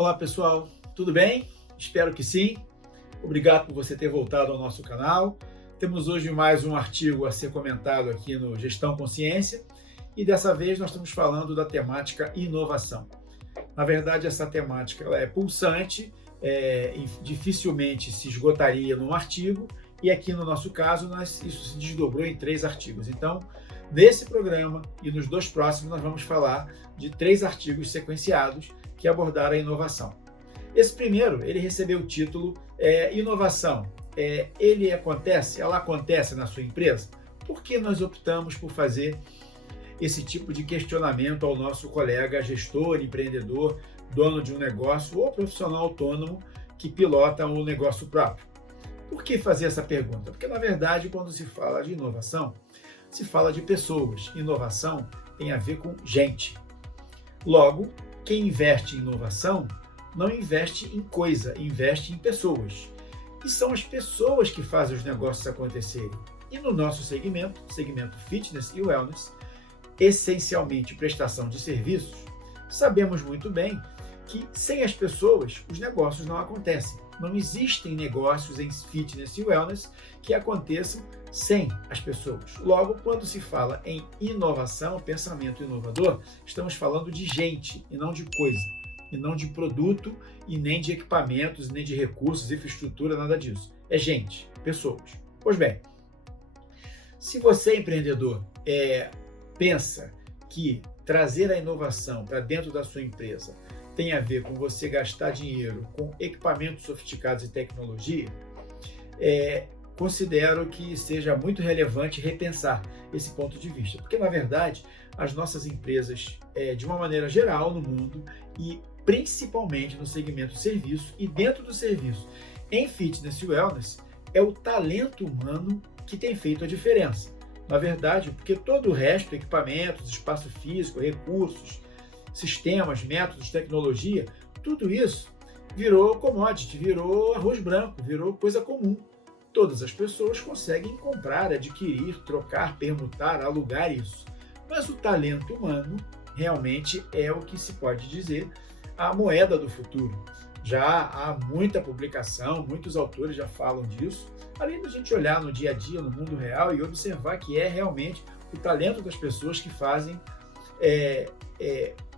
Olá pessoal, tudo bem? Espero que sim. Obrigado por você ter voltado ao nosso canal. Temos hoje mais um artigo a ser comentado aqui no Gestão Consciência e dessa vez nós estamos falando da temática inovação. Na verdade, essa temática ela é pulsante, e dificilmente se esgotaria num artigo, e aqui no nosso caso isso se desdobrou em 3 artigos. Então, nesse programa e nos 2 próximos nós vamos falar de 3 artigos sequenciados que abordaram a inovação. Esse primeiro, ele recebeu o título Inovação. Ela acontece na sua empresa? Por que nós optamos por fazer esse tipo de questionamento ao nosso colega gestor, empreendedor, dono de um negócio ou profissional autônomo que pilota um negócio próprio? Por que fazer essa pergunta? Porque, na verdade, quando se fala de inovação, se fala de pessoas. Inovação tem a ver com gente. Logo, quem investe em inovação não investe em coisa, investe em pessoas. E são as pessoas que fazem os negócios acontecerem. E no nosso segmento Fitness e Wellness, essencialmente prestação de serviços, sabemos muito bem que sem as pessoas os negócios não acontecem. Não existem negócios em fitness e wellness que aconteçam sem as pessoas. Logo, quando se fala em inovação, pensamento inovador, estamos falando de gente e não de coisa, e não de produto, e nem de equipamentos, nem de recursos, infraestrutura, nada disso. É gente, pessoas. Pois bem, se você, empreendedor, pensa que trazer a inovação para dentro da sua empresa tem a ver com você gastar dinheiro com equipamentos sofisticados e tecnologia, considero que seja muito relevante repensar esse ponto de vista, porque, na verdade, as nossas empresas, de uma maneira geral no mundo, e principalmente no segmento serviço, e dentro do serviço, em fitness e wellness, é o talento humano que tem feito a diferença. Na verdade, porque todo o resto, equipamentos, espaço físico, recursos, sistemas, métodos, tecnologia, tudo isso virou commodity, virou arroz branco, virou coisa comum. Todas as pessoas conseguem comprar, adquirir, trocar, permutar, alugar isso. Mas o talento humano realmente é o que se pode dizer a moeda do futuro. Já há muita publicação, muitos autores já falam disso, além da gente olhar no dia a dia, no mundo real, e observar que é realmente o talento das pessoas que fazem,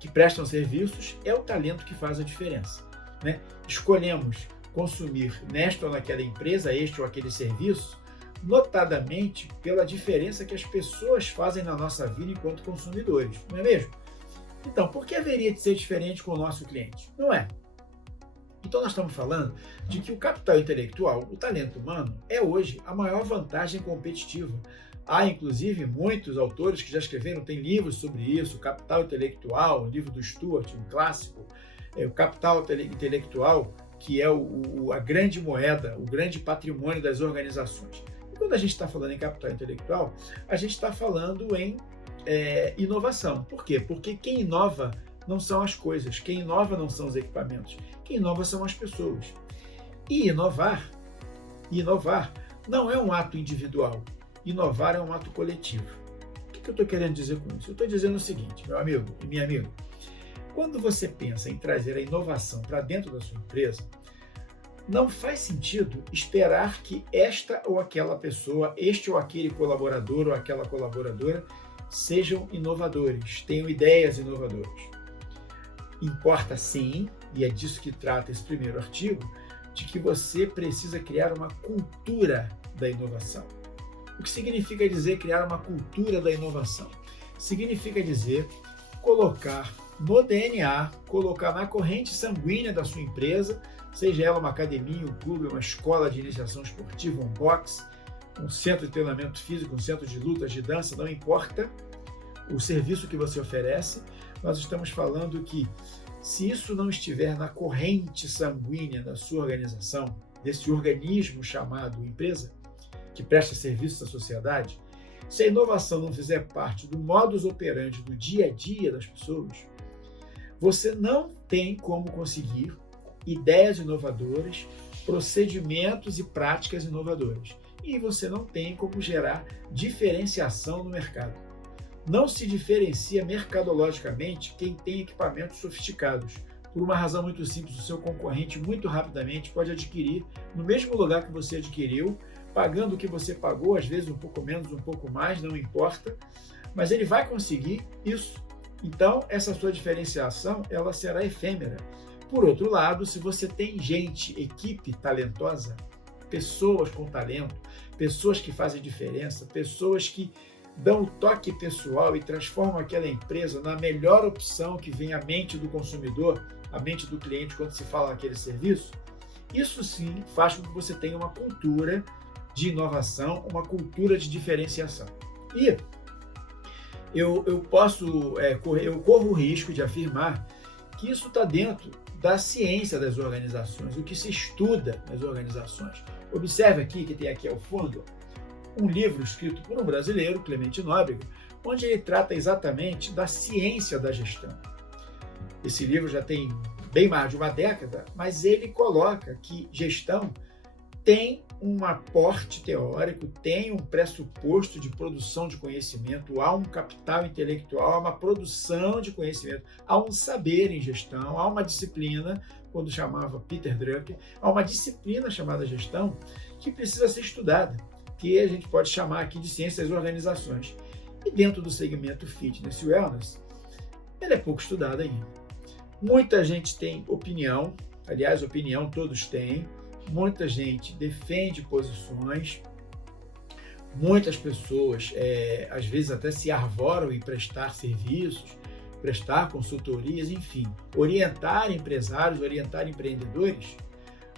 que prestam serviços, é o talento que faz a diferença, né? Escolhemos consumir nesta ou naquela empresa, este ou aquele serviço, notadamente pela diferença que as pessoas fazem na nossa vida enquanto consumidores, não é mesmo? Então, por que haveria de ser diferente com o nosso cliente? Não é. Então, nós estamos falando de que o capital intelectual, o talento humano, é hoje a maior vantagem competitiva. Há, inclusive, muitos autores que já escreveram, tem livros sobre isso, o Capital Intelectual, o livro do Stuart, um clássico, o Capital Intelectual, que é a grande moeda, o grande patrimônio das organizações. E quando a gente está falando em capital intelectual, a gente está falando em inovação. Por quê? Porque quem inova não são as coisas, quem inova não são os equipamentos, quem inova são as pessoas. E inovar não é um ato individual, inovar é um ato coletivo. O que eu estou querendo dizer com isso? Eu estou dizendo o seguinte, meu amigo e minha amiga, quando você pensa em trazer a inovação para dentro da sua empresa, não faz sentido esperar que esta ou aquela pessoa, este ou aquele colaborador ou aquela colaboradora sejam inovadores, tenham ideias inovadoras. Importa sim, e é disso que trata esse primeiro artigo, de que você precisa criar uma cultura da inovação. O que significa dizer criar uma cultura da inovação? Significa dizer colocar no DNA, colocar na corrente sanguínea da sua empresa, seja ela uma academia, um clube, uma escola de iniciação esportiva, um boxe, um centro de treinamento físico, um centro de lutas, de dança, não importa o serviço que você oferece, nós estamos falando que se isso não estiver na corrente sanguínea da sua organização, desse organismo chamado empresa, que presta serviços à sociedade, se a inovação não fizer parte do modus operandi do dia a dia das pessoas, você não tem como conseguir ideias inovadoras, procedimentos e práticas inovadoras. E você não tem como gerar diferenciação no mercado. Não se diferencia mercadologicamente quem tem equipamentos sofisticados, por uma razão muito simples: o seu concorrente muito rapidamente pode adquirir no mesmo lugar que você adquiriu, pagando o que você pagou, às vezes um pouco menos, um pouco mais, não importa, mas ele vai conseguir isso. Então, essa sua diferenciação, ela será efêmera. Por outro lado, se você tem gente, equipe talentosa, pessoas com talento, pessoas que fazem diferença, pessoas que dão o toque pessoal e transformam aquela empresa na melhor opção que vem à mente do consumidor, à mente do cliente quando se fala naquele serviço, isso sim faz com que você tenha uma cultura de inovação, uma cultura de diferenciação. E eu corro o risco de afirmar que isso está dentro da ciência das organizações, o que se estuda nas organizações. Observe aqui que tem aqui ao fundo um livro escrito por um brasileiro, Clemente Nóbrega, onde ele trata exatamente da ciência da gestão. Esse livro já tem bem mais de uma década, mas ele coloca que gestão tem um aporte teórico, tem um pressuposto de produção de conhecimento, há um capital intelectual, há uma produção de conhecimento, há um saber em gestão, há uma disciplina, quando chamava Peter Drucker, há uma disciplina chamada gestão que precisa ser estudada, que a gente pode chamar aqui de ciência das organizações. E dentro do segmento fitness e wellness, ela é pouco estudada ainda. Muita gente tem opinião, aliás, opinião todos têm, muita gente defende posições, muitas pessoas, às vezes até se arvoram em prestar serviços, prestar consultorias, enfim, orientar empresários, orientar empreendedores,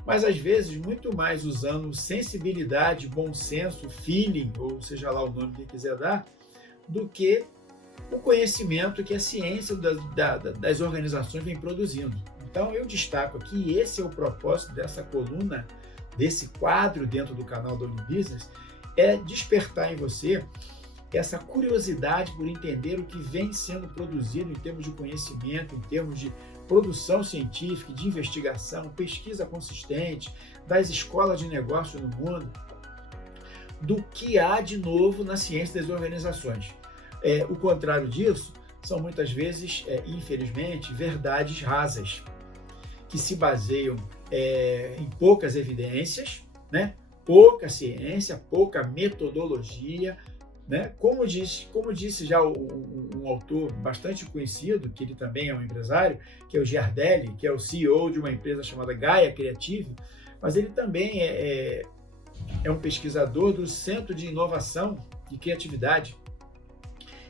mas às vezes muito mais usando sensibilidade, bom senso, feeling, ou seja lá o nome que quiser dar, do que o conhecimento que a ciência das organizações vem produzindo. Então, eu destaco aqui, esse é o propósito dessa coluna, desse quadro dentro do canal da Unibusiness, é despertar em você essa curiosidade por entender o que vem sendo produzido em termos de conhecimento, em termos de produção científica, de investigação, pesquisa consistente, das escolas de negócio no mundo, do que há de novo na ciência das organizações. O contrário disso são muitas vezes, infelizmente, verdades rasas, que se baseiam em poucas evidências, né? Pouca ciência, pouca metodologia, né? Como disse já um autor bastante conhecido, que ele também é um empresário, que é o Giardelli, que é o CEO de uma empresa chamada Gaia Creative, mas ele também é um pesquisador do Centro de Inovação e Criatividade.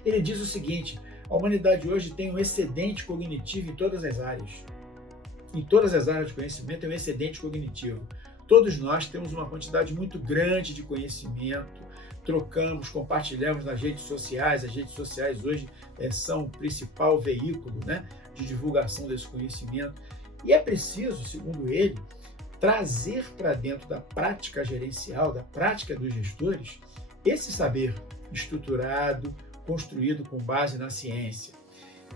Ele diz o seguinte: a humanidade hoje tem um excedente cognitivo em todas as áreas. Em todas as áreas de conhecimento tem um excedente cognitivo. Todos nós temos uma quantidade muito grande de conhecimento, trocamos, compartilhamos nas redes sociais. As redes sociais hoje são o principal veículo, né, de divulgação desse conhecimento. E é preciso, segundo ele, trazer para dentro da prática gerencial, da prática dos gestores, esse saber estruturado, construído com base na ciência.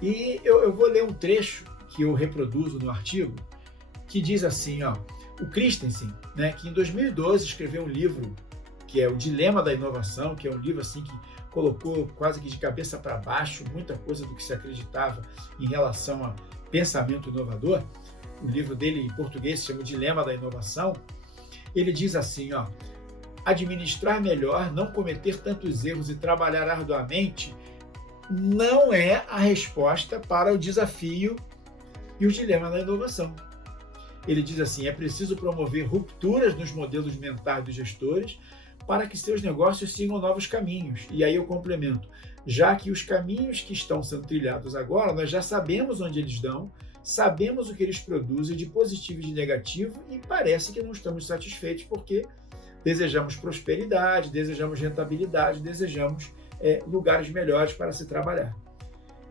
E eu vou ler um trecho que eu reproduzo no artigo, que diz assim, o Christensen, né, que em 2012 escreveu um livro que é O Dilema da Inovação, que é um livro assim que colocou quase que de cabeça para baixo muita coisa do que se acreditava em relação a pensamento inovador. O livro dele em português se chama O Dilema da Inovação. Ele diz assim, administrar melhor, não cometer tantos erros e trabalhar arduamente não é a resposta para o desafio e o dilema da inovação. Ele diz assim: é preciso promover rupturas nos modelos mentais dos gestores para que seus negócios sigam novos caminhos. E aí eu complemento, já que os caminhos que estão sendo trilhados agora, nós já sabemos onde eles dão, sabemos o que eles produzem de positivo e de negativo, e parece que não estamos satisfeitos porque desejamos prosperidade, desejamos rentabilidade, desejamos lugares melhores para se trabalhar.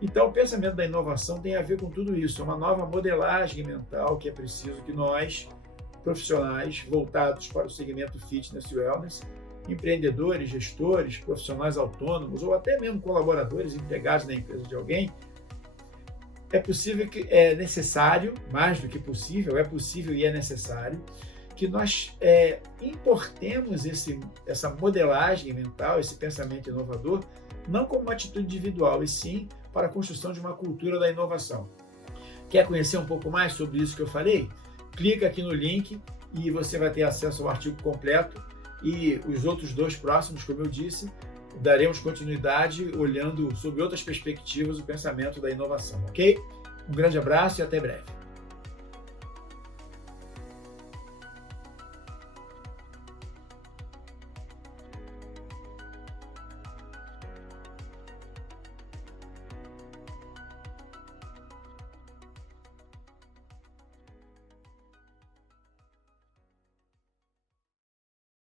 Então, o pensamento da inovação tem a ver com tudo isso, é uma nova modelagem mental que é preciso que nós, profissionais voltados para o segmento fitness e wellness, empreendedores, gestores, profissionais autônomos ou até mesmo colaboradores empregados na empresa de alguém, é necessário, mais do que possível, é possível e é necessário que nós importemos essa modelagem mental, esse pensamento inovador, não como uma atitude individual, e sim para a construção de uma cultura da inovação. Quer conhecer um pouco mais sobre isso que eu falei? Clica aqui no link e você vai ter acesso ao artigo completo, e os outros 2 próximos, como eu disse, daremos continuidade olhando sob outras perspectivas o pensamento da inovação, ok? Um grande abraço e até breve.